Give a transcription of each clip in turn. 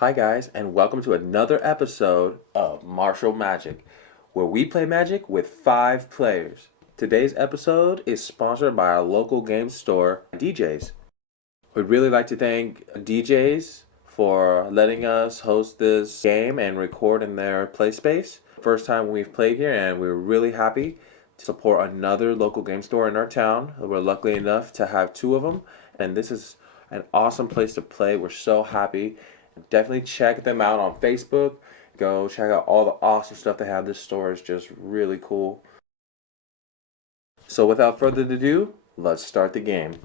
Hi guys, and welcome to another episode of Marshal Magic, where we play Magic with 5 players. Today's episode is sponsored by our local game store, DJs. We'd really like to thank DJs for letting us host this game and record in their play space. First time we've played here, and we're really happy to support another local game store in our town. We're lucky enough to have 2 of them, and this is an awesome place to play. We're so happy. Definitely check them out on Facebook. Go check out all the awesome stuff they have. This store is just really cool. So without further ado, let's start the game.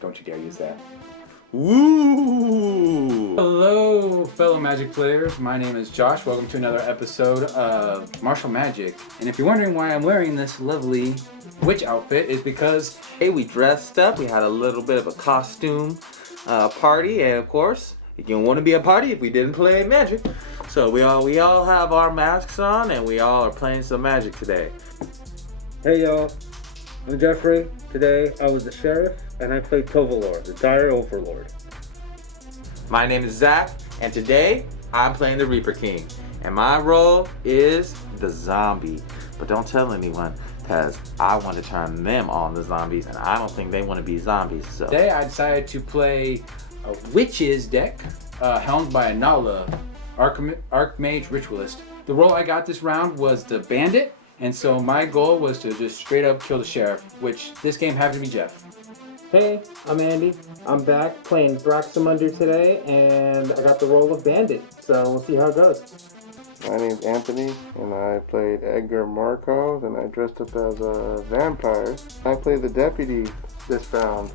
Don't you dare use that. Woo! Hello, fellow Magic players. My name is Josh. Welcome to another episode of Marshal Magic. And if you're wondering why I'm wearing this lovely witch outfit, is because Hey, we dressed up. We had a little bit of a costume party, and of course, you don't want to be a party if we didn't play Magic. So we all have our masks on, and we all are playing some Magic today. Hey y'all, I'm Jeffrey. Today I was the sheriff and I played Tovolar, the dire Overlord. My name is Zach, and today I'm playing the Reaper King, and my role is the zombie. But don't tell anyone, because I want to turn them on the zombies, and I don't think they want to be zombies. So today I decided to play a witches deck helmed by Inala, Archmage Ritualist. The role I got this round was the Bandit, and so my goal was to just straight up kill the sheriff, which this game happened to be Jeff. Hey, I'm Andy. I'm back playing Thraximundar today and I got the role of Bandit, so we'll see how it goes. My name's Anthony, and I played Edgar Markov, and I dressed up as a vampire. I played the deputy this round.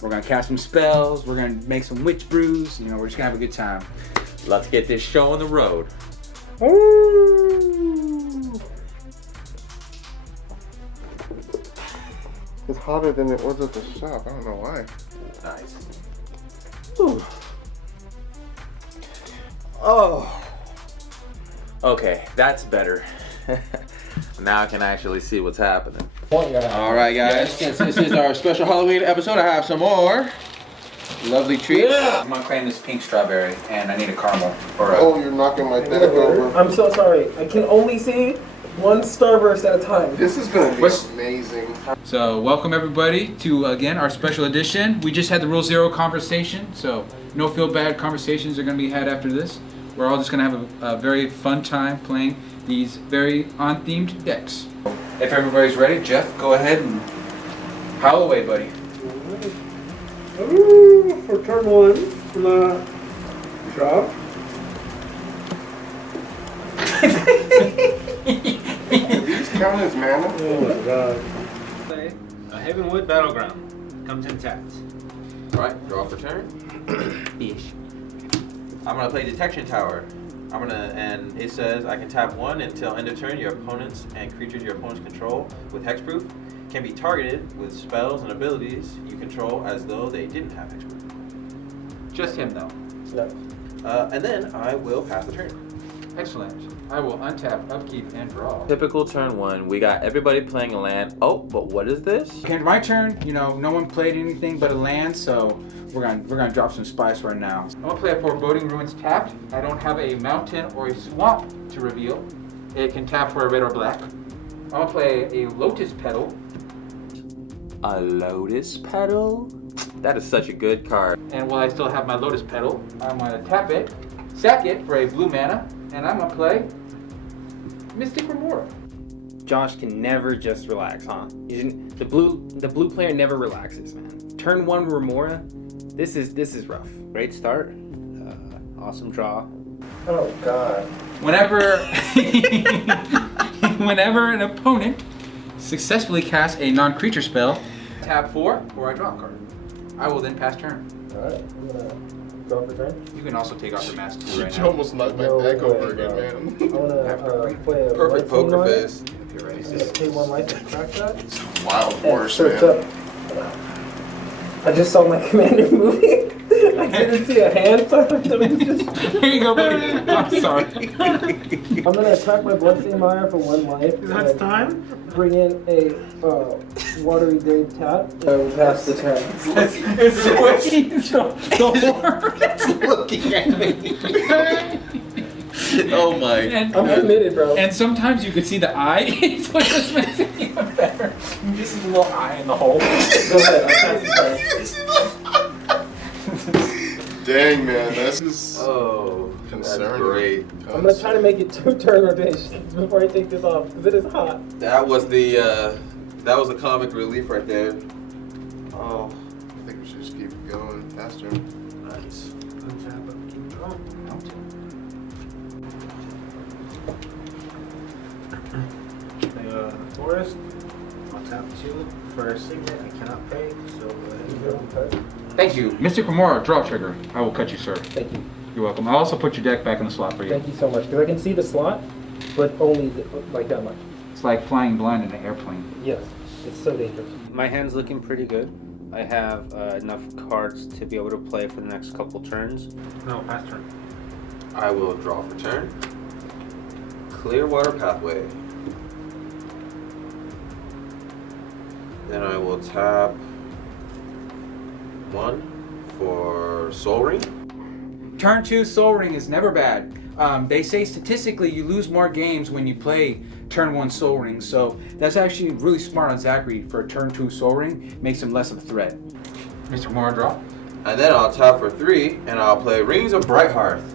We're gonna cast some spells, we're gonna make some witch brews, we're just gonna have a good time. let's get this show on the road. Ooh. It's hotter than it was at the shop. I don't know why. Nice. Whew. Oh. Okay, that's better. Now I can actually see what's happening. All right, guys. Since this is our special Halloween episode, I have some more lovely treats. I'm gonna claim this pink strawberry, and I need a caramel. Oh, you're knocking my deck over. I'm so sorry. I can only see one starburst at a time. This is going to be amazing. So welcome everybody to, again, our special edition. We just had the Rule Zero conversation, so no feel bad conversations are going to be had after this. We're all just going to have a very fun time playing these very on-themed decks. If everybody's ready, Jeff, go ahead and howl away, buddy. Ooh, for turn 1, from the drop. Do these count as mana? Oh my god. Play a Heavenwood Battleground. Comes intact. Alright, draw for turn. Ish. I'm gonna play Detection Tower. And it says I can tap 1 until end of turn. Your opponents and creatures your opponents control with hexproof can be targeted with spells and abilities you control as though they didn't have hexproof. Just him, though. And then I will pass the turn. Excellent. I will untap, upkeep, and draw. Typical turn 1. We got everybody playing a land. Oh, but what is this? Okay, my turn. No one played anything but a land, so we're gonna drop some spice right now. I'm gonna play a Foreboding Ruins tapped. I don't have a mountain or a swamp to reveal. It can tap for a red or black. I'm gonna play a Lotus Petal. A Lotus Petal? That is such a good card. And while I still have my Lotus Petal, I'm gonna tap it, sack it for a blue mana, and I'm gonna play Mystic Remora. Josh can never just relax, huh? The blue player never relaxes, man. Turn 1 Remora. This is rough. Great start. Awesome draw. Oh God. Whenever an opponent successfully casts a non-creature spell, tap 4, or I draw a card. I will then pass turn. Alright, I'm gonna draw for turn. You can also take off your mask too right You now. almost knocked my No deck way, over bro. again, I'm man. gonna play a Perfect lightning poker on it. face. I'm gonna pay 1 life and crack that. Wild And horse, search man. up. I just saw my commander moving. I didn't see a hand, so I just. Here you go, buddy. I'm sorry. I'm gonna attack my Bloodstained Mire for 1 life. That's time? Bring in a watery grave tap. We'll pass the turn. It's squishy. So Looking at me. Oh my. And, I'm committed, bro. and sometimes you could see the eye, so it just makes it even better. This is a little eye in the hole. Go ahead, I'll pass the turn. Dang, man, this is Oh, that's concerning. great. I'm gonna try to make it 2 turn rotations before I take this off, because it is hot. That was the comic relief right there. Oh, I think we should just keep going faster. nice. Forest. I'll tap 2 for a signet. I cannot pay, so Thank you. Mystic Remora, draw trigger. I will cut you, sir. Thank you. You're welcome. I'll also put your deck back in the slot for you. Thank you so much, because I can see the slot, but only like that much. It's like flying blind in an airplane. Yes, it's so dangerous. My hand's looking pretty good. I have enough cards to be able to play for the next couple turns. no, pass turn. I will draw for turn. Clearwater Pathway. Then I will tap 1 for Soul Ring. Turn 2 Soul Ring is never bad. They say statistically you lose more games when you play turn 1 Soul Ring, so that's actually really smart on Zachary for a turn 2 Soul Ring. Makes him less of a threat. Mr. Remora, draw. And then I'll tap for 3, and I'll play Rings of Bright Hearth.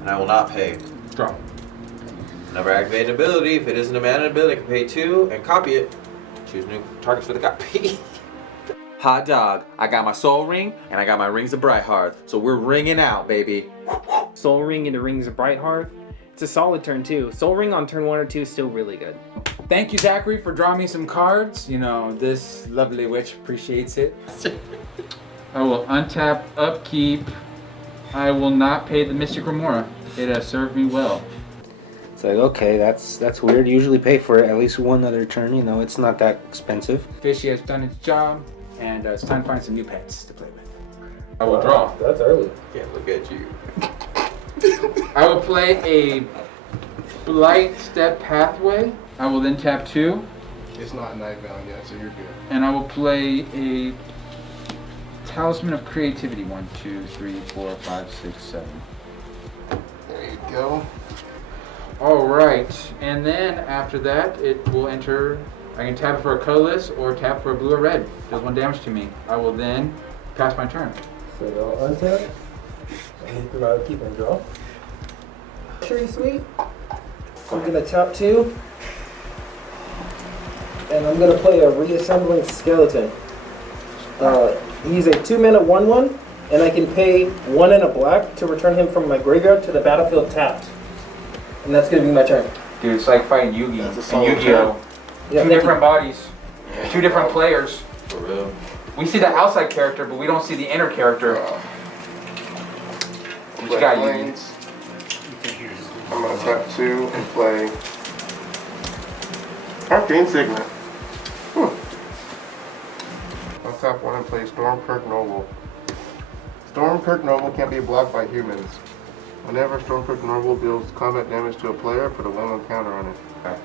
And I will not pay. Draw. Never activate an ability. If it isn't a mana ability, I can pay 2 and copy it. Choose new targets for the copy. Hot dog. I got my Soul Ring, and I got my Rings of Bright Hearth. So we're ringing out, baby. Soul Ring into Rings of Brightheart. It's a solid turn 2. Soul Ring on turn 1 or 2 is still really good. Thank you, Zachary, for drawing me some cards. You know, this lovely witch appreciates it. I will untap, upkeep. I will not pay the Mystic Remora. It has served me well. It's like, okay, that's weird. Usually pay for it at least 1 other turn. You know, it's not that expensive. Fishy has done its job, and it's time to find some new pets to play with. I will draw. That's early. Can't look at you. I will play a Blight Step Pathway. I will then tap 2, It's not Nightbound yet, so you're good. and I will play a Talisman of Creativity. 1, 2, 3, 4, 5, 6, 7. There you go. All right, and then after that, it will enter. I can tap it for a colorless or tap for a blue or red. Does 1 damage to me. I will then pass my turn. So I'll untap. And through my upkeep and draw. Tree Sweet. I'm gonna tap 2. And I'm gonna play a Reassembling Skeleton. He's a 2 mana 1/1, and I can pay 1 and a black to return him from my graveyard to the battlefield tapped. And that's gonna be my turn. Dude, it's like fighting Yugi That's a and solid Yu-Gi-Oh. Yeah, Two thank different bodies, 2 different players. For real. We see the outside character, but we don't see the inner character. What you got, Yugi? Plains. I'm gonna tap 2 and play Arcane Signet. I'll tap 1 and play Stormkirk Noble. Stormkirk Noble can't be blocked by humans. Whenever Stormkirk Noble deals combat damage to a player, put a 1/1 counter on it. Okay.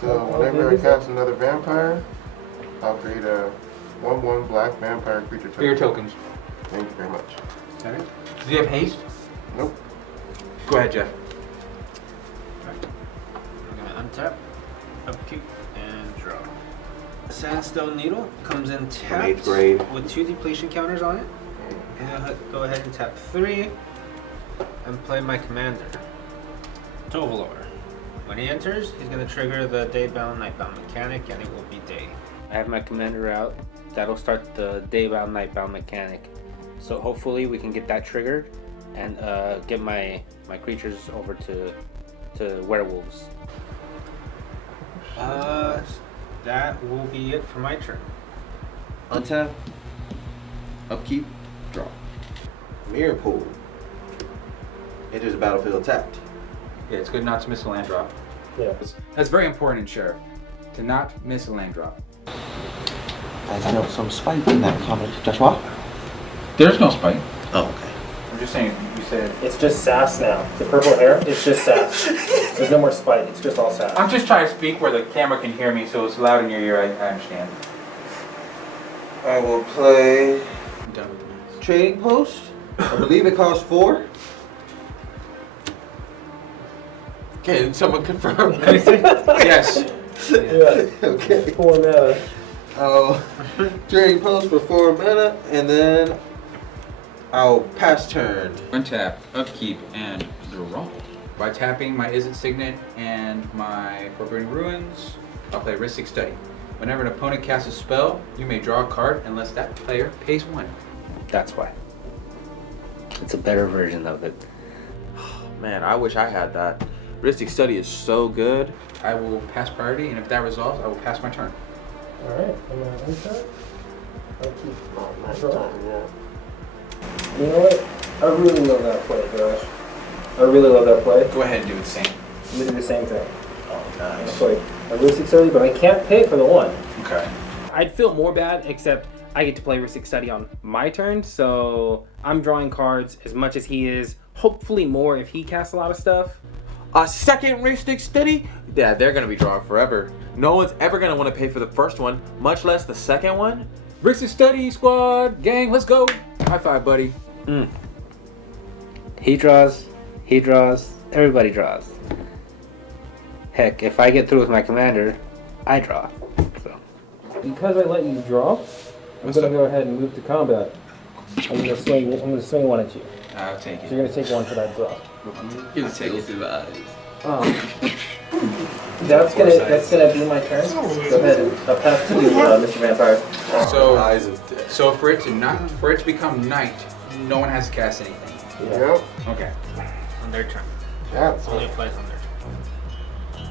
So whenever I cast another vampire, I'll create a 1/1 black vampire creature For your token. tokens. Thank you very much. Alright. Does he have haste? Nope. Go ahead, Jeff. I'm gonna untap, upkeep, draw. Sandstone Needle comes in tapped 8th grade. with 2 depletion counters on it. I'm gonna go ahead and tap 3 and play my commander, Tovolar. When he enters, he's gonna trigger the Daybound Nightbound mechanic, and it will be day. I have my commander out. That'll start the Daybound Nightbound mechanic. So hopefully we can get that triggered and get my creatures over to werewolves. That will be it for my turn. Untap. Upkeep. Draw. Mirror Pool. Enters the battlefield tapped. Yeah, it's good not to miss a land drop. Yeah. That's very important, Sheriff, to not miss a land drop. I felt some spite in that comment, Joshua. There's no spite. Oh, okay. I'm just saying, you said... It's just sass now. The purple hair, it's just sass. There's no more spite. It's just all sass. I'm just trying to speak where the camera can hear me, so it's loud in your ear. I understand. I will play I'm done with the minutes. Trading Post. I believe it costs 4. Can someone confirm anything? Yes. Yeah. Okay. 4 mana. I'll Trading Post for 4 mana, and then I'll pass turn. Untap, upkeep, and draw. By tapping my Isn't Signet and my Forbidden Ruins, I'll play Ristic Study. Whenever an opponent casts a spell, you may draw a card unless that player pays 1. That's why. It's a better version of it. Man, I wish I had that. Ristic Study is so good. I will pass priority, and if that resolves, I will pass my turn. Alright, I'm gonna enter. I'll keep Nice draw. time, yeah. You know what? I really love that play, Josh. I really love that play. Go ahead and do the same. You do the same thing. Oh, It's like a Ristic Study, but I can't pay for the 1. Okay. I'd feel more bad, except I get to play Ristic Study on my turn, so I'm drawing cards as much as he is. Hopefully more if he casts a lot of stuff. A second Ristic Study? Yeah, they're gonna be drawing forever. No one's ever gonna want to pay for the first one, much less the second one. Ristic Study squad, gang, let's go. High five, buddy. He draws, everybody draws. Heck, if I get through with my commander, I draw. So Because I let you draw, I'm gonna go ahead and move to combat. I'm gonna swing 1 at you. I'll take So it. you're gonna take 1 for that draw. You'll take it. That's gonna be my turn. Go ahead and I'll pass to you, Mr. Vampire. So for it to become night, no one has to cast anything. Yep. Okay. On their turn. Yeah. It only applies on their turn.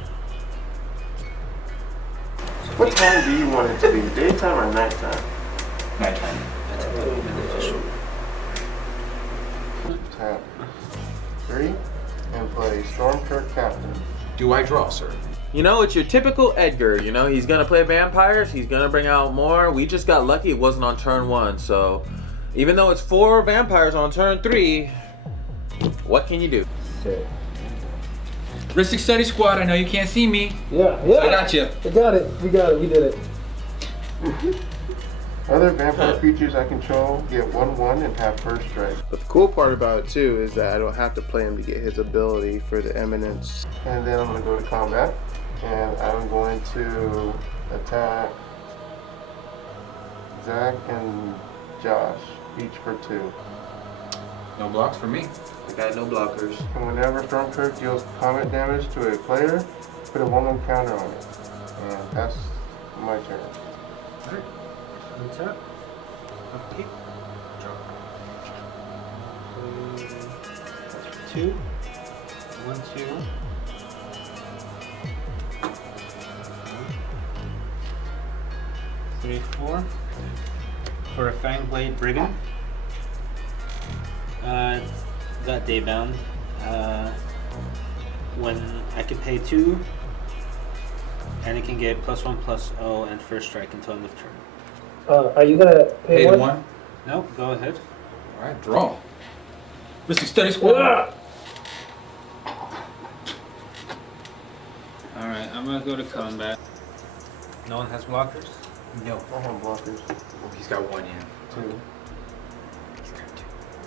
What time do you want it to be? Daytime or nighttime? Nighttime. Tap 3 and play Stormkirk Captain. Do I draw, sir? You know, it's your typical Edgar. You know, he's gonna play vampires. He's gonna bring out more. We just got lucky it wasn't on turn 1. So, even though it's 4 vampires on turn 3, what can you do? Ristic Study squad, I know you can't see me. Yeah. I got you. I got it. We got it. We did it. Other vampire creatures I control get 1/1 and have first strike. But the cool part about it too is that I don't have to play him to get his ability for the eminence. And then I'm going to go to combat. And I'm going to attack Zach and Josh, each for 2. No blocks for me. I got no blockers. And whenever Stormkirk deals combat damage to a player, put a 1/1 counter on it. And that's my turn. Alright. Untap. Upkeep. Draw. 2. 1, 2. 3, 4. For a Fangblade Brigand. It's got Daybound. When I can pay 2, and it can get +1/+0 and first strike until end of turn. Are you gonna pay Pay 1? 1. No, go ahead. Alright, draw. Ristic Study squad. Alright, I'm gonna go to combat. No one has blockers? No. I have blockers. He's got 1, yeah. 2.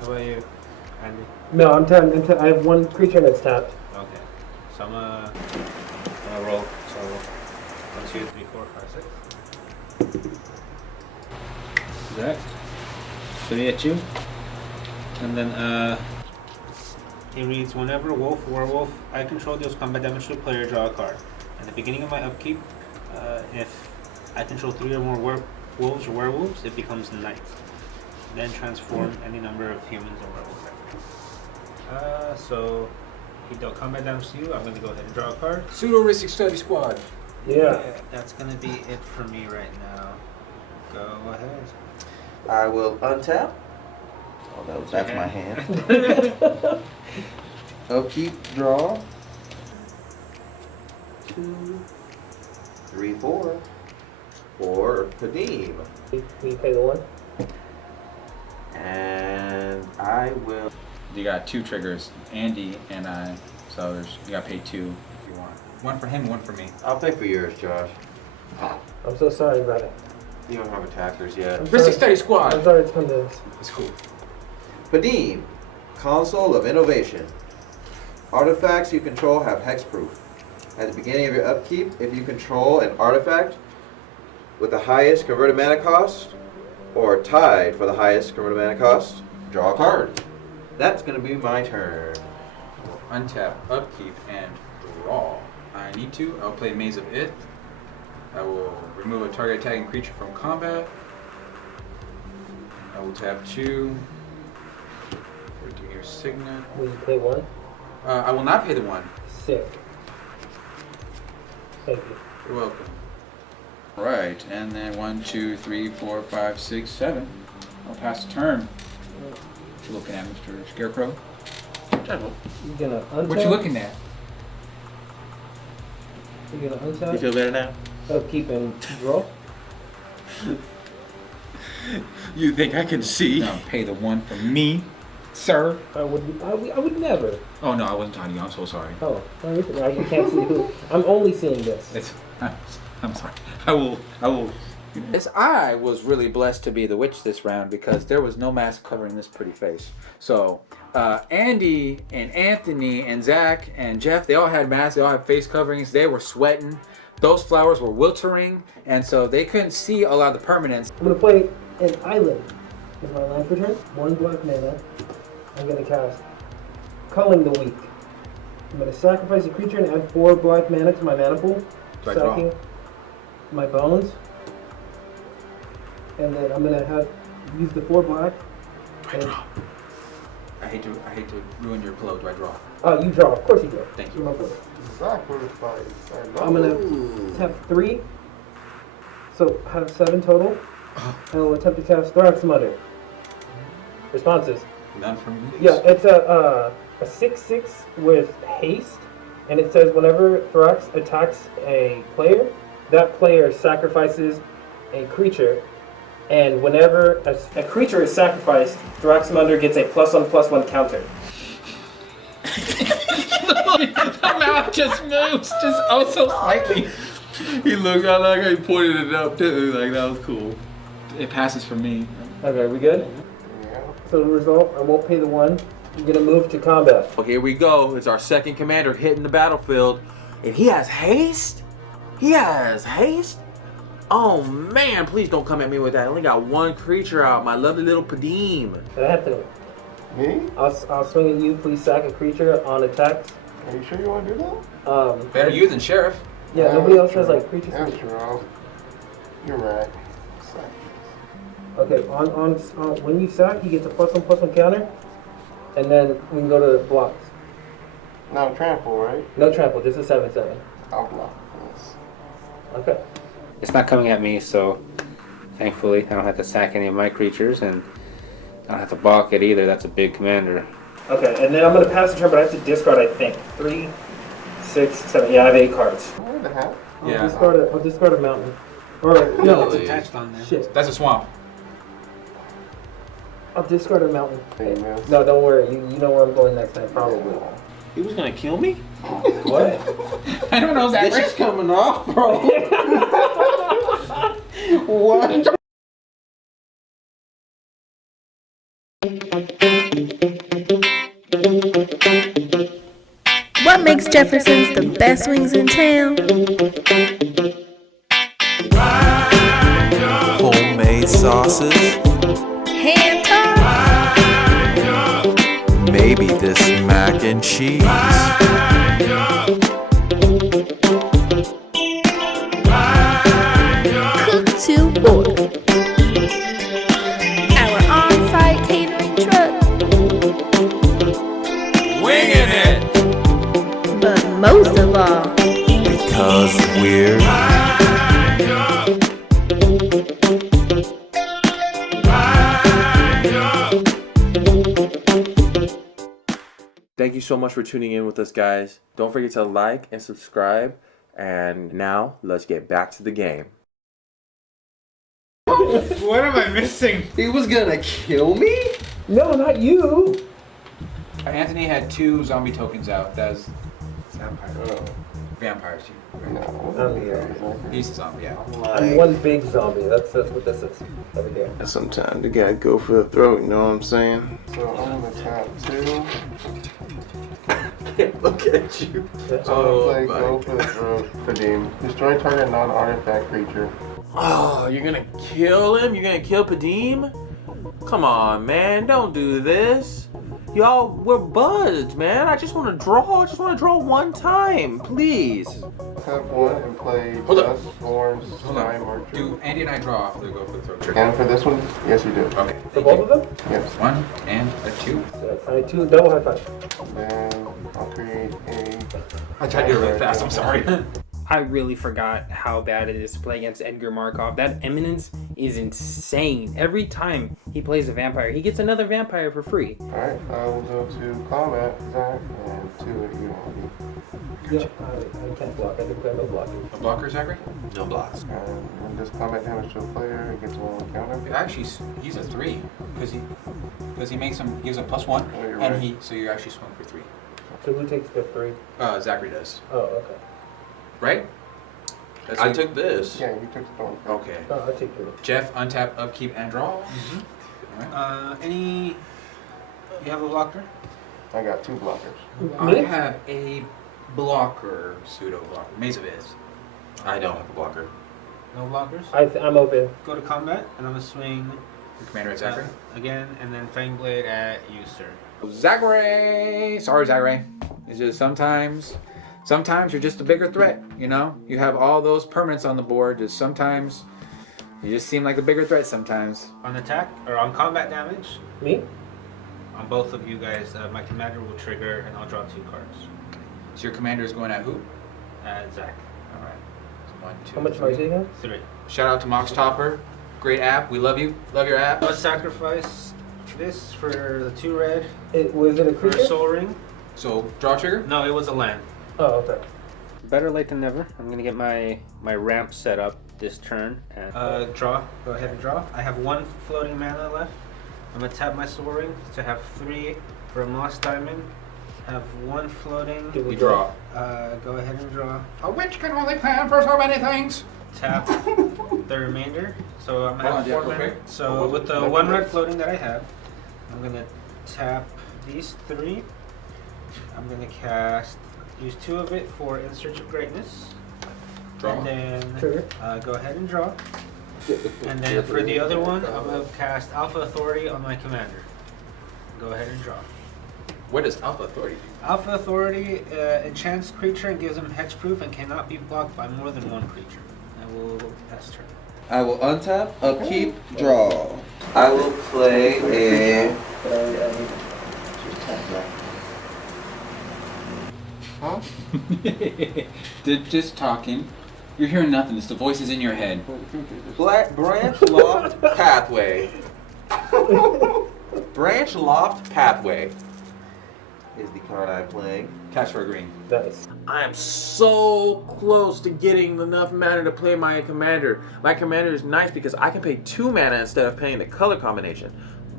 How about you, Andy? No, I'm tapped. I have 1 creature that's tapped. Okay. So I'm gonna roll. So 1 2, 3, 4, 5, 6. That. 3 at you. And then he reads, whenever wolf, werewolf, I control deals combat damage to a player, draw a card. At the beginning of my upkeep, if I control 3 or more wolves or werewolves, it becomes night. Then transform any number of humans or werewolves. So he dealt combat damage to you. I'm going to go ahead and draw a card. Pseudo-ristic study squad. Yeah. That's going to be it for me right now. Go ahead. I will untap. Oh, that's my hand. Upkeep, draw. 2, 3, 4. For Padim. We pay the 1. And I will. You got 2 triggers, Andy and I. So you got to pay 2 if you want. 1 for him, 1 for me. I'll pay for yours, Josh. I'm so sorry about it. You don't have attackers yet. Ristic study I'm squad. sorry it's come to this. It's cool. Padim, Console of Innovation. Artifacts you control have hexproof. At the beginning of your upkeep, if you control an artifact with the highest converted mana cost, or tied for the highest converted mana cost, draw a card. That's going to be my turn. Untap, upkeep, and draw. I need to. I'll play Maze of It. I will remove a target attacking creature from combat. I will tap 2. For doing your signet. Will you pay 1? I will not pay the 1. Sick. Thank you. You're welcome. Right, and then 1, 2, 3, 4, 5, 6, 7. I'll pass the turn. What you looking at, Mr. Scarecrow? You gonna untap? What you looking at? You gonna untap? You feel better now? Upkeep and draw? You think I can see? No, pay the 1 for me, sir. I would never. Oh no, I wasn't talking to you. I'm so sorry. Oh, I can't see who. I'm only seeing this. It's, I'm sorry. I will. This I was really blessed to be the witch this round because there was no mask covering this pretty face. So Andy and Anthony and Zach and Jeff, they all had masks. They all had face coverings. They were sweating. Those flowers were wiltering, and so they couldn't see a lot of the permanents. I'm gonna play an island with my land for turn. 1 black mana. I'm gonna cast Culling the Weak. I'm gonna sacrifice a creature and add 4 black mana to my mana pool. Do I draw? Sacking my bones. And then I'm gonna use the 4 black. Do I draw? I hate to ruin your flow. Do I draw? Oh, you draw. Of course you do. Thank You're you. my boy. Sacrifice. I'm gonna tap 3. So have 7 total. And I'll attempt to cast Thraximundar. Responses. None from me. Yeah, it's a 6/6 with haste, and it says whenever Thrax attacks a player, that player sacrifices a creature, and whenever a creature is sacrificed, Thraximundar gets a +1/+1 counter. The mouth just moves, just oh so slightly. He looked out like he pointed it up too. Like that was cool. It passes for me. Okay, we good? Yeah. So the result, I won't pay the 1. I'm gonna move to combat. Well, here we go. It's our second commander hitting the battlefield. And he has haste? He has haste? Oh man, please don't come at me with that. I only got 1 creature out, my lovely little Padim. Anthony, Me? I'll swing at you. Please sack a creature on attacks. Are you sure you want to do that? Better you than sheriff. Yeah, nobody else has like creatures. That's true. You're right. Okay, on when you sack, he gets a +1/+1 counter, and then we can go to blocks. No trample, right? No trample, just a 7/7. I'll block this. Okay. It's not coming at me, so thankfully I don't have to sack any of my creatures, and I don't have to balk it either. That's a big commander. Okay, and then I'm gonna pass the turn, but I have to discard. I think 3, 6, 7. Yeah, I have 8 cards. What the hell? Yeah. I'll discard a mountain. Or no, It's attached on there. shit. That's a swamp. I'll discard a mountain. Hey, man. No, don't worry. You know where I'm going next time, probably. He was gonna kill me? What? I don't know that. This is coming off, bro. What? What makes Jefferson's the best wings in town? sauces. Hand toss. Maybe this mac and cheese. Cook to order. Our on-site catering truck. Winging it. But most of all, Because we're Thank you so much for tuning in with us, guys. Don't forget to like and subscribe. And now, let's get back to the game. What am I missing? He was gonna kill me? No, not you. Anthony had 2 zombie tokens out. That's Vampire. Oh, vampires. no. He's a zombie, yeah. I'm one big zombie. That's what this is. Over there. Sometimes you gotta go for the throat, you know what I'm saying? So I'm gonna tap 2. Look at you. So I'm gonna play Go for the Throat. Redeem. Destroy target non-artifact creature. Oh, you're gonna kill him? You're gonna kill Padim? Come on, man. Don't do this. Y'all, we're buds, man. I just want to draw. I just want to draw one time, please. Tap 1 and play Hold up. Dust, Thorns, Hold Sky on. Marcher. Do Andy and I draw off the Go for the Throat trigger? And for this one, yes you do. Okay. For both of them? Yes. 1 and a 2. I 2 double high five. Then I'll create a... I tried to do it really fast. I'm sorry. I really forgot how bad it is to play against Edgar Markov. That Eminence is insane. Every time he plays a vampire, he gets another vampire for free. Alright, I will go to combat, Zach, and 2 at you, Andy. Yeah, I can't block. I think I have no blocking. A blocker, Zachary? No blocks. And when this combat damage to a player, it gets 1 counter. Actually, he's a 3 because he makes him gives a +1, Oh, you're and right. so you're actually swung for 3. So who takes the 3? Zachary does, Oh, okay. right? That's I who- took this. Yeah, you took the Thorn. Okay. Oh, I'll take 3. Jeff, untap, upkeep, and draw. Any? You have a blocker? I got 2 blockers. I have a blocker, pseudo blocker, Maze of Iz. I don't have a blocker. No blockers? I'm open. Go to combat, and I'm gonna swing Your commander at Zachary. again, and then Fang Blade at you, sir. Zachary! Sorry, Zachary. It's just sometimes you're just a bigger threat, you know? You have all those permanents on the board, just sometimes you just seem like the bigger threat sometimes. On attack, or on combat damage, Me? on both of you guys, my commander will trigger, and I'll draw 2 cards. So your commander is going at who? Zach. Alright. So 1, 2, How much am I taking? 3. Shout out to Mox Topper. Great app. We love you. Love your app. Let's sacrifice this for the 2 red Was it a for a creature? soul ring. So draw trigger? No, it was a land. Oh, okay. Better late than never. I'm gonna get my ramp set up this turn. And Draw. Go ahead and draw. I have 1 floating mana left. I'm gonna tap my soul ring to have 3 for a moss diamond. Have 1 floating. Do we You draw. Go ahead and draw. A witch can only plan for so many things. Tap the remainder. So I'm gonna Hold have on, Jeff, 4 mana. real quick. So with the 1 red floating that I have, I'm gonna tap these 3. I'm gonna use 2 of it for In Search of Greatness. Draw. And then Trigger. go ahead and draw. And then for the other one, I'm gonna cast Alpha Authority on my commander. Go ahead and draw. What does Alpha Authority do? Alpha Authority enchants creature and gives him hexproof and cannot be blocked by more than 1 creature. I will pass turn. I will untap, upkeep, draw. I will play a. Huh? Just talking. You're hearing nothing. It's the voices in your head. Black Branch Loft Pathway. Branch Loft Pathway is the card I'm playing. Catch for a green. Nice. I am so close to getting enough mana to play my commander. My commander is nice because I can pay 2 mana instead of paying the color combination.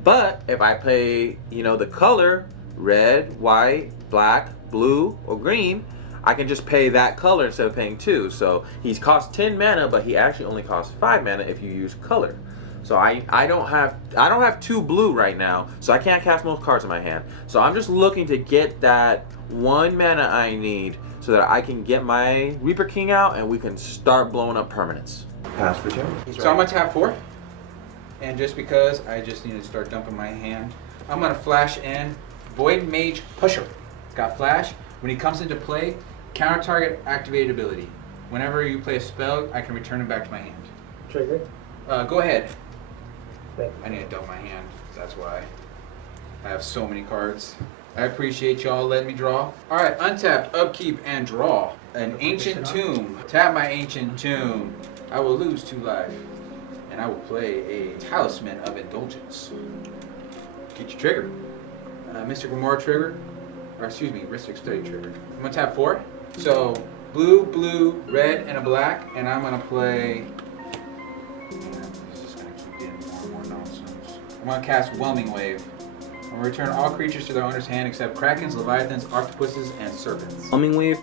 But if I play, the color, red, white, black, blue, or green, I can just pay that color instead of paying 2. So he's cost 10 mana, but he actually only costs 5 mana if you use color. So I don't have 2 blue right now, so I can't cast most cards in my hand. So I'm just looking to get that 1 mana I need so that I can get my Reaper King out and we can start blowing up permanents. Pass for turn. So I'm gonna tap 4. and just because I just need to start dumping my hand, I'm gonna flash in Void Mage Pusher. It's got flash. When he comes into play, counter target activated ability. Whenever you play a spell, I can return it back to my hand. Trigger. Go ahead. Thank I need to dump my hand. That's why. I have so many cards. I appreciate y'all letting me draw. Alright, untap, upkeep, and draw. An ancient tomb. Tap my ancient tomb. I will lose 2 life. And I will play a Talisman of Indulgence. Get your trigger. Mystic Remora trigger. Or excuse me, Mystic Study trigger. I'm gonna tap 4. So, blue, blue, red, and a black. And I'm gonna play... This is gonna keep getting more and more nonsense. I'm gonna cast Whelming Wave. I'm gonna return all creatures to their owner's hand except krakens, leviathans, octopuses, and serpents. Humming Wave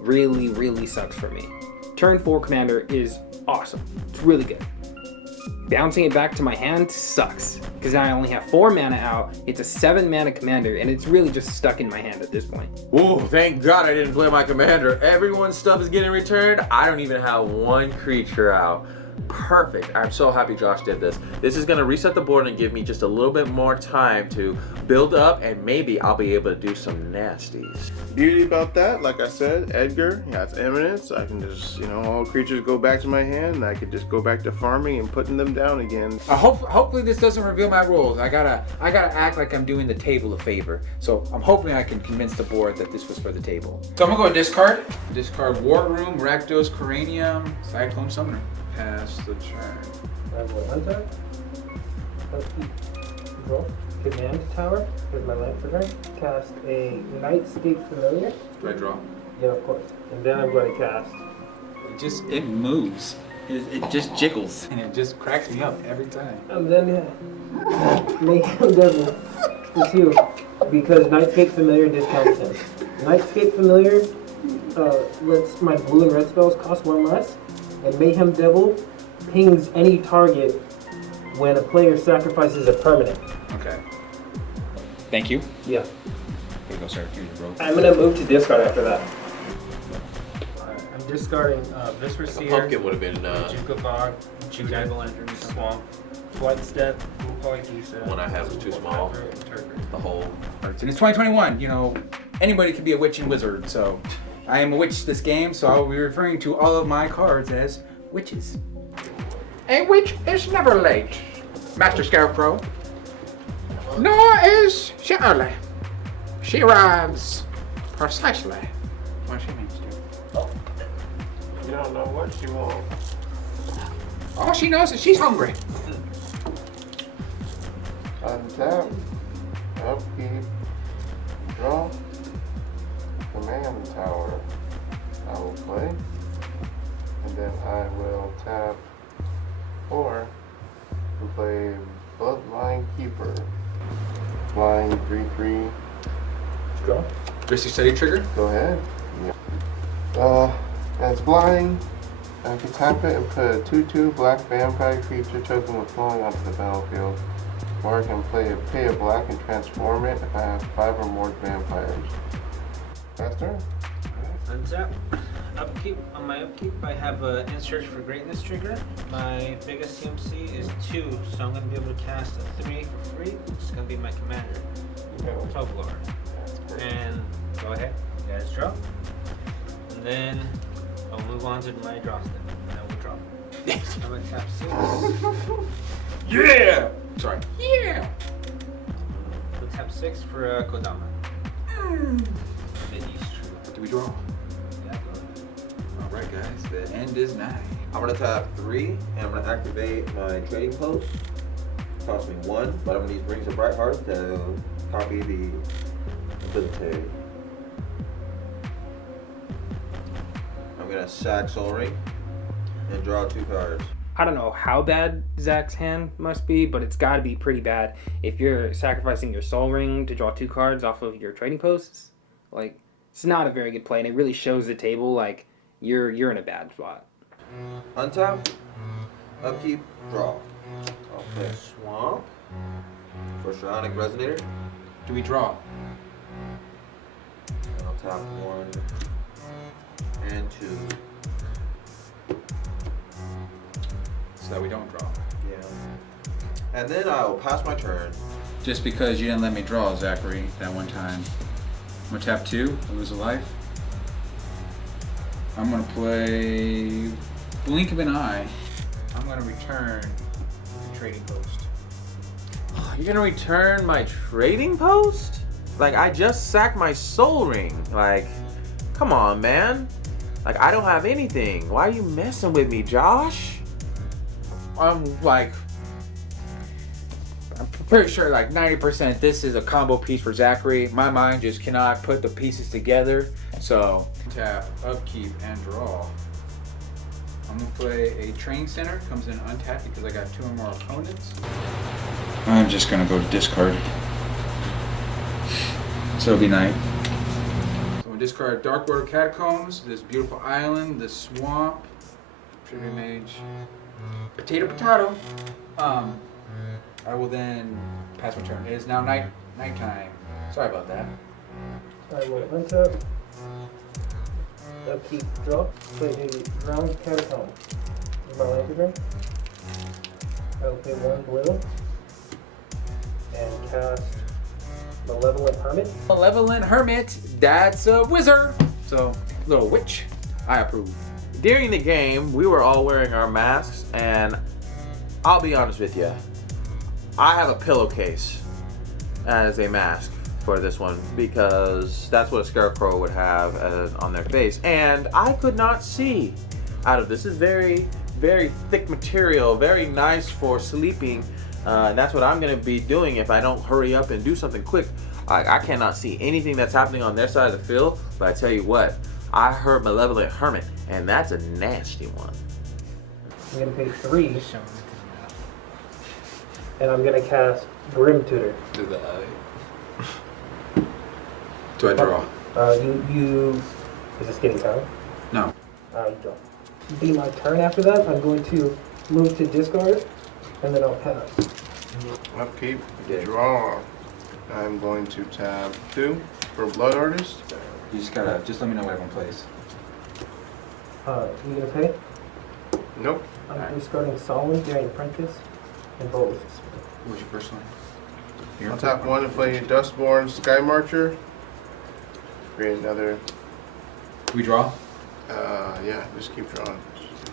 really, really sucks for me. Turn 4 commander is awesome. It's really good. Bouncing it back to my hand sucks, because I only have 4 mana out. It's a 7 mana commander, and it's really just stuck in my hand at this point. Ooh, thank God I didn't play my commander. Everyone's stuff is getting returned. I don't even have 1 creature out. Perfect. I'm so happy Josh did this. This is going to reset the board and give me just a little bit more time to build up, and maybe I'll be able to do some nasties. Beauty about that, like I said, Edgar, he has eminence. I can just, all creatures go back to my hand, and I can just go back to farming and putting them down again. Hopefully this doesn't reveal my rules. I gotta act like I'm doing the table a favor. So I'm hoping I can convince the board that this was for the table. So I'm gonna go discard. Discard War Room, Rakdos, Coranium, Cyclone Summoner. Pass the turn. I will untap. Upkeep. Draw. Command Tower. Here's my land for turn. Cast a Nightscape Familiar. Do I draw? Yeah, of course. And then I'm going to cast. It moves. It just jiggles. And it just cracks me up every time. And then make him devil for 2. Because Nightscape Familiar discounts him. Nightscape Familiar lets my blue and red spells cost 1 less. And Mayhem Devil pings any target when a player sacrifices a permanent. Okay. Thank you. Yeah. Here you go, sir. Here's your rope. I'm gonna move to discard after that. Alright, I'm discarding Viscera Seer, Pumpkin would have been Juka Bog, Juka Swamp, Flight Step, one I have was too small. The whole. And it's 2021. Anybody can be a witch and wizard. So I am a witch this game. So I will be referring to all of my cards as witches. A witch is never late, Master Scarecrow. Nor is she early. She arrives precisely when she means to. You don't know what she wants. All she knows is she's hungry. Untap. Upkeep. Draw. Command Tower. I will play. And then I will tap 4 to play Bloodline Keeper. Flying 3/3. Draw. Mystic Study trigger. Go ahead. And it's flying. I can tap it and put a 2/2 black vampire creature chosen with flying onto the battlefield. Or I can pay a black and transform it if I have 5 or more vampires. Last turn. Untap. Upkeep. On my upkeep, I have a Insert for Greatness trigger. My biggest CMC is 2, so I'm going to be able to cast a 3 for free. It's going to be my commander, Tovolar. And go ahead, you guys draw. And then I'll move on to my draw step, and I will draw. I'm going to tap 6. Yeah. Sorry. Yeah. We'll tap 6 for Kodama. The East True. Do we draw? Yeah, go ahead. All right, guys. The end is nigh. I'm gonna tap 3, and I'm gonna activate my trading post. Cost me 1, but I'm gonna use Rings of Brightheart to copy the ability. I'm gonna sack Soul Ring and draw 2 cards. I don't know how bad Zach's hand must be, but it's got to be pretty bad if you're sacrificing your Soul Ring to draw 2 cards off of your trading posts. Like, it's not a very good play, and it really shows the table like you're in a bad spot. Untap, upkeep, draw. I'll play Swamp for Psionic Resonator. Do we draw? And I'll tap 1 and 2. So that we don't draw. Yeah. And then I will pass my turn. Just because you didn't let me draw, Zachary, that one time. I'm gonna tap 2, lose a life. I'm gonna play Blink of an Eye. I'm gonna return the trading post. You're gonna return my trading post? Like, I just sacked my soul ring. Like, come on, man. Like, I don't have anything. Why are you messing with me, Josh? I'm pretty sure like 90% this is a combo piece for Zachary. My mind just cannot put the pieces together. So tap, upkeep, and draw. I'm gonna play a training center. Comes in untapped because I got 2 or more opponents. I'm just gonna go to discard. So it'll be night. So we'll discard Dark Border Catacombs, this beautiful island, this swamp, Trivia Mage, potato. I will then pass my turn. It is now nighttime. Sorry about that. I will untap. Upkeep, draw. Play a Drowned Catacomb. Is my land turn? I will play 1 blue. And cast Malevolent Hermit. Malevolent Hermit, that's a wizard. So, little witch. I approve. During the game, we were all wearing our masks, and I'll be honest with you. I have a pillowcase as a mask for this one because that's what a scarecrow would have on their face, and I could not see out of this. This is very, very thick material, very nice for sleeping. And that's what I'm gonna be doing if I don't hurry up and do something quick. I cannot see anything that's happening on their side of the field, but I tell you what, I heard Malevolent Hermit, and that's a nasty one. I'm gonna pay 3. And I'm gonna cast Grim Tutor. Do I draw? You. Is this getting time? No. You don't. Be my turn after that. I'm going to move to discard, and then I'll pass. Upkeep, draw. I'm going to tab 2 for Blood Artist. You just gotta, let me know what everyone plays. You gonna pay? Nope. I'm discarding Solomon, Daring Apprentice, and Bolus. What was your first line? I'll tap 1 and play Dustborn Sky Marcher. Create another. We draw? Yeah, just keep drawing.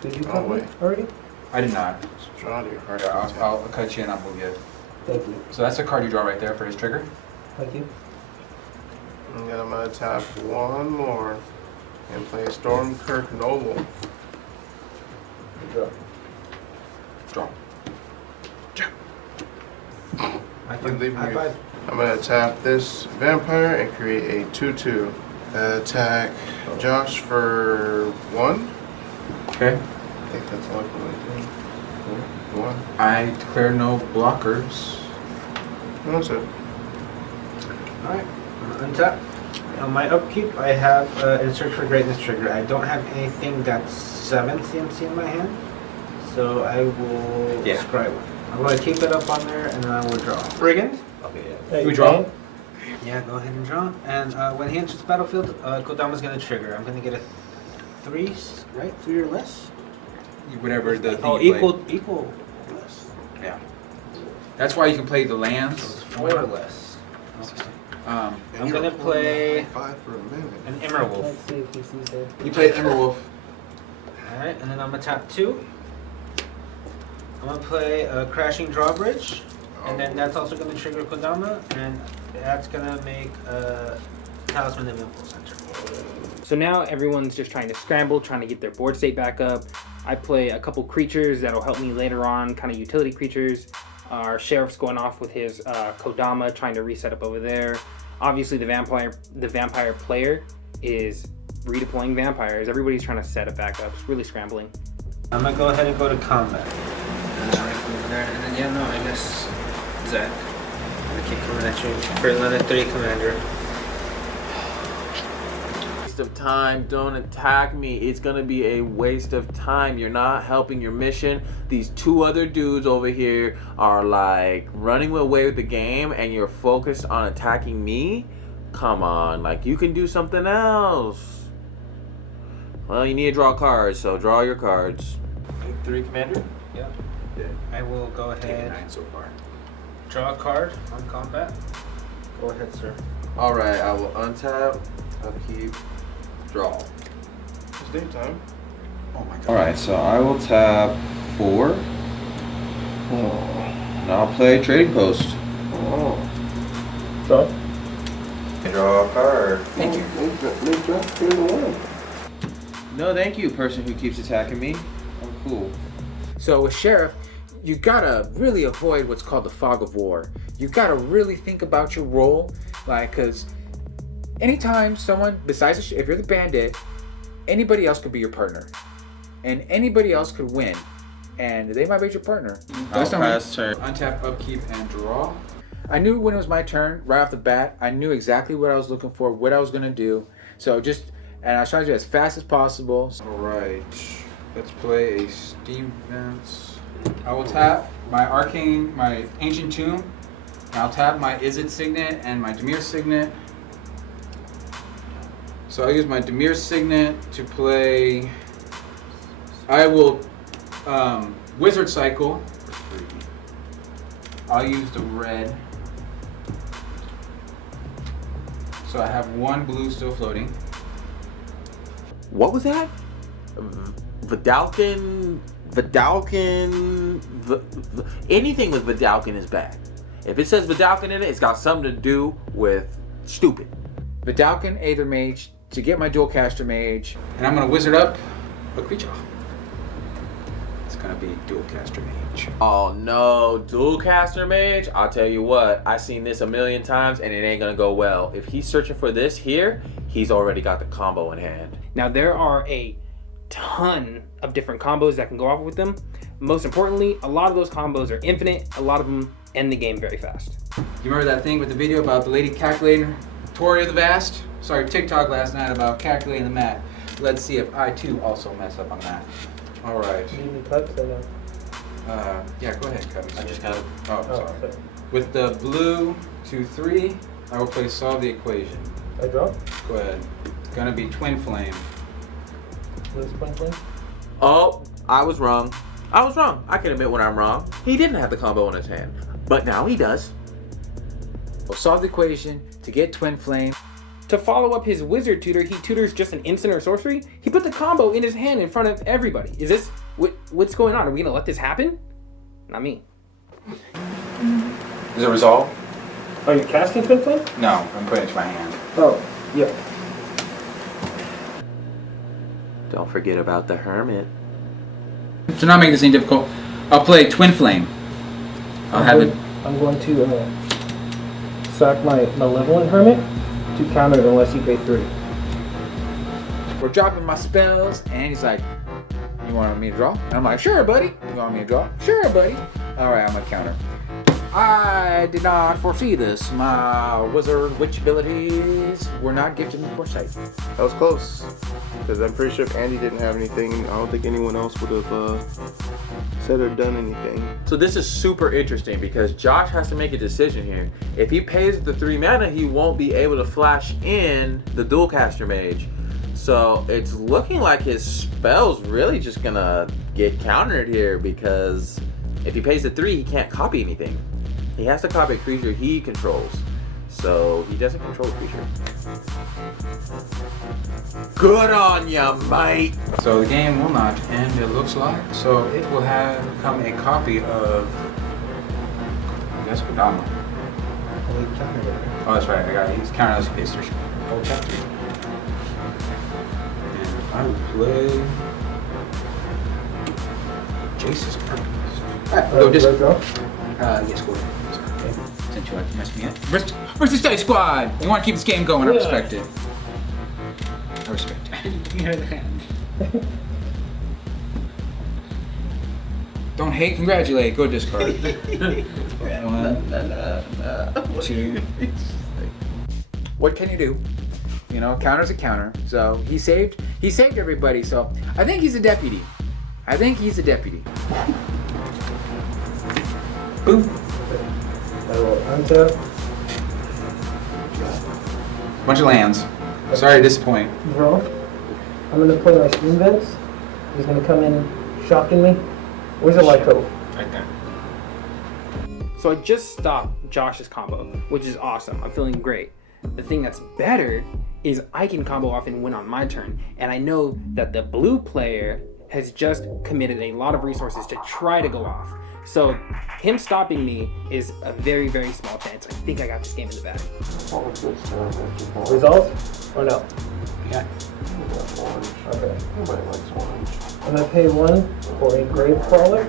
Did you Oh, cut me wait. already? I did not. Just draw to your heart. Yeah, I'll cut you and I'll move you. Thank you. So that's a card you draw right there for his trigger. Thank you. And then I'm going to tap 1 more and play Stormkirk Noble. Draw. Draw. I'm going to tap this Vampire and create a 2/2. Attack Josh for 1. Okay. I think that's all I can do. 1. I declare no blockers. No, that's it. Alright, untap. On my upkeep, I have in Search for Greatness trigger. I don't have anything that's 7 CMC in my hand, so I will scry one. I'm going to keep it up on there, and then I will draw. Brigand. Okay, yeah. We draw? Yeah, go ahead and draw. And when he enters the battlefield, Kodama's going to trigger. I'm going to get a 3, right? 3 or less? Whatever the thing Oh, you equal play. less. Yeah. That's why you can play the lands. 4 or less. Okay. I'm going to play 5 for a minute. an Emerwolf. Let's see if he sees that. You played Emerwolf. Alright, and then I'm going to tap 2. I'm going to play a Crashing Drawbridge. And then that's also going to trigger Kodama, and that's going to make a Talisman of Impulse enter. So now everyone's just trying to scramble, trying to get their board state back up. I play a couple creatures that'll help me later on, kind of utility creatures. Our sheriff's going off with his Kodama, trying to reset up over there. Obviously, the vampire player is redeploying vampires. Everybody's trying to set it back up. It's really scrambling. I'm going to go ahead and go to combat. Right over there, and then I guess Zach. I'm going to keep coming at you for another 3 commander. Waste of time. Don't attack me. It's gonna be a waste of time. You're not helping your mission. These 2 other dudes over here are like running away with the game, and you're focused on attacking me. Come on, like you can do something else. Well, you need to draw cards, so draw your cards. 3 commander? Yeah. I will go Taking ahead. 9 so far. Draw a card on combat. Go ahead, sir. Alright, I will untap, upkeep, draw. It's daytime. Oh my god. Alright, so I will tap 4. And I'll play Trading Post. Draw. Draw a card. Thank you. Make draft here the one. No, thank you, person who keeps attacking me. I'm cool. So with Sheriff, you gotta really avoid what's called the fog of war. You gotta really think about your role, like, cause anytime someone besides if you're the bandit, anybody else could be your partner, and anybody else could win, and they might be your partner. I'll pass turn. Untap, upkeep, and draw. I knew when it was my turn, right off the bat, I knew exactly what I was looking for, what I was gonna do. So and I was trying to do it as fast as possible. All right, let's play a Steam Vents. I will tap my Arcane, my Ancient Tomb. And I'll tap my Izzet Signet and my Dimir Signet. So I'll use my Dimir Signet to play. I will Wizard Cycle. I'll use the red. So I have 1 blue still floating. What was that? Vidalkin. Anything with Vidalkin is bad. If it says Vidalkin in it, it's got something to do with stupid. Vidalkin Aether Mage to get my Dual Caster Mage. And I'm going to Wizard up a creature. It's going to be Dual Caster Mage. Oh no, Dual Caster Mage? I'll tell you what, I've seen this a million times and it ain't gonna go well. If he's searching for this here, he's already got the combo in hand. Now there are a ton of different combos that can go off with them. Most importantly, a lot of those combos are infinite. A lot of them end the game very fast. You remember that thing with the video about the lady calculating Tori of the Vast? Sorry, TikTok last night about calculating the math. Let's see if I too also mess up on that. All right. Do you need cuts or no? Yeah, go ahead, cut me. I just got it. Oh, sorry. With the blue 2/3, I will play Solve the Equation. I draw? Go ahead. It's gonna be Twin Flame. What is point play? Oh, I was wrong. I can admit when I'm wrong. He didn't have the combo in his hand, but now he does. We'll solve the equation to get Twin Flame. To follow up his wizard tutor, he tutors just an instant or sorcery. He put the combo in his hand in front of everybody. Is this what's going on? Are we gonna let this happen? Not me. Is it resolve? Are you casting Twin Flame? No, I'm putting it to my hand. Oh, yeah. Don't forget about the Hermit. To not make this any difficult, I'll play Twin Flame. I'll have it. I'm going to sack my Malevolent Hermit to counter it unless you pay 3. We're dropping my spells, and he's like, "You want me to draw?" And I'm like, "Sure, buddy." "You want me to draw?" "Sure, buddy." All right, I'm gonna counter. I did not foresee this. My wizard witch abilities were not gifted me foresight. That was close. Because I'm pretty sure if Andy didn't have anything, I don't think anyone else would have said or done anything. So this is super interesting because Josh has to make a decision here. If he pays the 3 mana, he won't be able to flash in the Dual Caster Mage. So it's looking like his spell's really just gonna get countered here because if he pays the 3, he can't copy anything. He has to copy a creature he controls. So he doesn't control a creature. Good on ya, mate! So the game will not end, it looks like. So it will have become a copy of, I guess, Kodama. Oh, that's right. I got it. He's counting as a base 3. Oh, chapter. And I will play Jace's Purpose. Alright, go just. Yes, go ahead. Okay. Since you like to mess me up. Versus Study Squad! You want to keep this game going, I respect it. I respect it. Don't hate, congratulate. Go discard. 1, 2. What can you do? You know, counter's a counter. So he saved everybody. So I think he's a deputy. Boom. I will untap. Bunch of lands. Sorry to disappoint. Draw. I'm going to play my Steam Vents. He's going to come in shocking me. Where's the Lyco? Right there. So I just stopped Josh's combo, which is awesome. I'm feeling great. The thing that's better is I can combo off and win on my turn. And I know that the blue player has just committed a lot of resources to try to go off. So him stopping me is a very, very small chance. I think I got this game in the bag. Results? Or no? Yeah. Orange. Okay. Nobody likes orange. I'm gonna pay 1 for a grave crawler.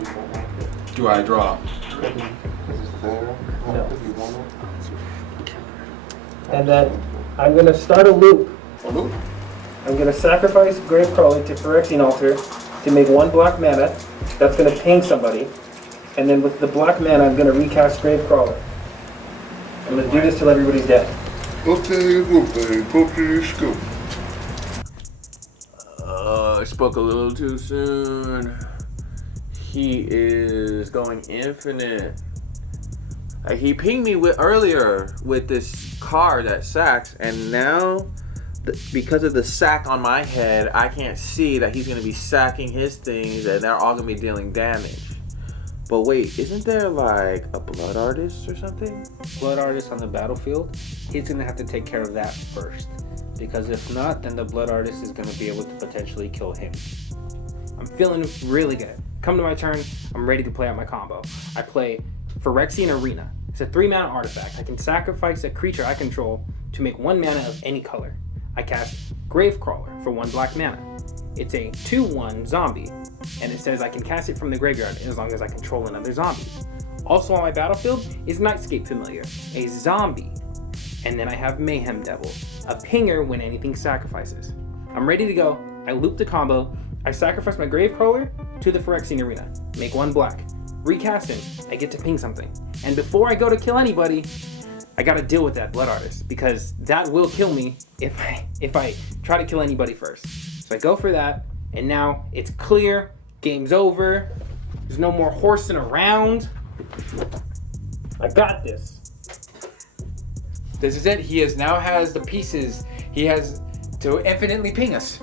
Do I draw? Because it's there. No. Because you want it. And then I'm gonna start a loop. I'm gonna sacrifice grave crawler to Phyrexian altar to make 1 black mana. That's gonna ping somebody. And then with the black mana, I'm gonna recast grave crawler. I'm gonna do this till everybody's dead. Scoop. I spoke a little too soon. He is going infinite. He pinged me earlier with this card that sacks, and now because of the sack on my head, I can't see that he's going to be sacking his things, and they're all going to be dealing damage. But wait, isn't there like a blood artist or something? Blood artist on the battlefield, he's gonna have to take care of that first. Because if not, then the blood artist is gonna be able to potentially kill him. I'm feeling really good. Come to my turn, I'm ready to play out my combo. I play Phyrexian Arena. It's a 3-mana artifact. I can sacrifice a creature I control to make 1 mana of any color. I cast Gravecrawler for 1 black mana. It's a 2/1 zombie, and it says I can cast it from the graveyard as long as I control another zombie. Also on my battlefield is Nightscape Familiar, a zombie. And then I have Mayhem Devil, a pinger when anything sacrifices. I'm ready to go. I loop the combo. I sacrifice my Gravecrawler to the Phyrexian Arena. Make 1 black. Recast him. I get to ping something. And before I go to kill anybody, I gotta deal with that Blood Artist, because that will kill me if I try to kill anybody first. So I go for that, and now it's clear. Game's over. There's no more horsing around. I got this. This is it. He now has the pieces. He has to infinitely ping us.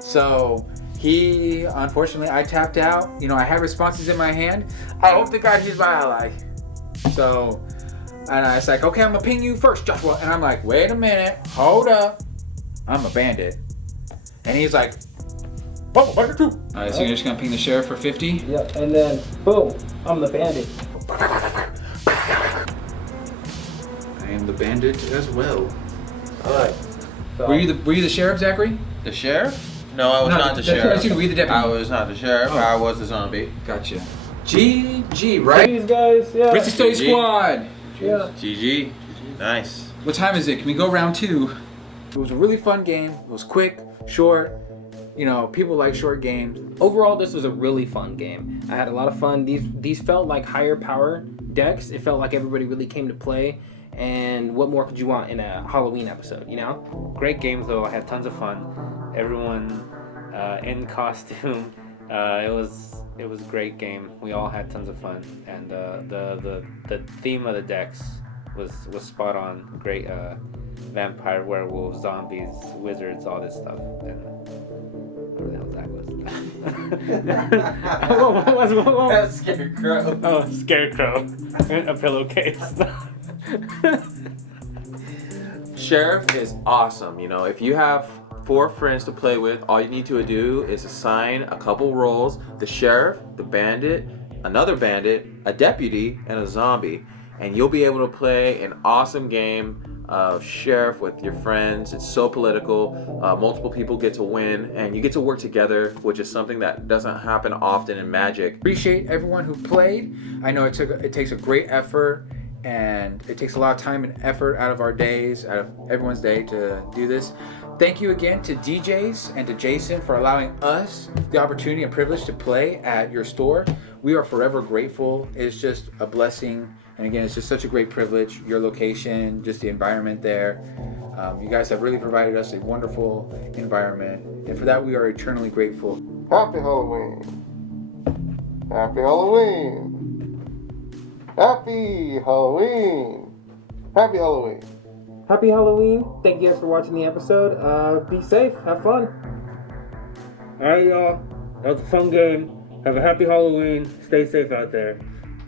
So he, unfortunately, I tapped out. You know, I had responses in my hand. I hope to God he's my ally. So, and I was like, okay, I'm gonna ping you first, Joshua. And I'm like, wait a minute, hold up. I'm a bandit. And he's like, oh, bandit too. All right, so you're just gonna ping the sheriff for 50? Yep, and then boom, I'm the bandit. I am the bandit as well. Alright. So, Were you the sheriff, Zachary? The sheriff? No, I was No, not the that's right, sheriff. excuse me, the deputy. I was not the sheriff. Oh. I was the zombie. Gotcha. GG, right? these guys, yeah. Ritzy Study GG. Squad. Yeah. GG. Nice. What time is it? Can we go round 2? It was a really fun game. It was quick, short. You know, people like short games. Overall, this was a really fun game. I had a lot of fun. These felt like higher power decks. It felt like everybody really came to play. And what more could you want in a Halloween episode, you know? Great games though. I had tons of fun. Everyone in costume. It was a great game. We all had tons of fun, and the theme of the decks was spot on. Great vampire, werewolves, zombies, wizards, all this stuff. And whatever the hell that was. what was That's Scarecrow. Oh, scarecrow, a pillowcase. Sheriff is awesome. You know, if you have 4 friends to play with, all you need to do is assign a couple roles: the sheriff, the bandit, another bandit, a deputy, and a zombie. And you'll be able to play an awesome game of sheriff with your friends. It's so political. Multiple people get to win, and you get to work together, which is something that doesn't happen often in Magic. Appreciate everyone who played. I know it takes a great effort, and it takes a lot of time and effort out of our days, out of everyone's day, to do this. Thank you again to DJs and to Jason for allowing us the opportunity and privilege to play at your store. We are forever grateful. It's just a blessing. And again, it's just such a great privilege. Your location, just the environment there. You guys have really provided us a wonderful environment. And for that, we are eternally grateful. Happy Halloween. Happy Halloween. Happy Halloween. Happy Halloween. Happy Halloween. Thank you guys for watching the episode. Be safe. Have fun. Alright, y'all. That was a fun game. Have a happy Halloween. Stay safe out there.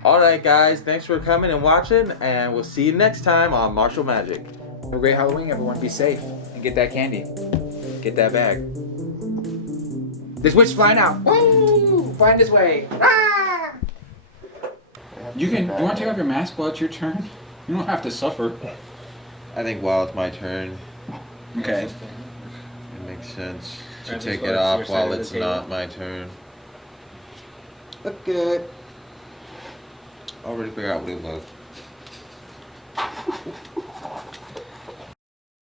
All right, guys. Thanks for coming and watching, and we'll see you next time on Marshal Magic. Have a great Halloween, everyone. Be safe and get that candy. Get that bag. This witch flying out. Woo! Flying this way. Ah! You want to take off your mask while it's your turn? You don't have to suffer. I think while it's my turn, Okay. it makes sense to Francis, take what's it off your side while of the it's table? not my turn. Okay. Already figured out what it was.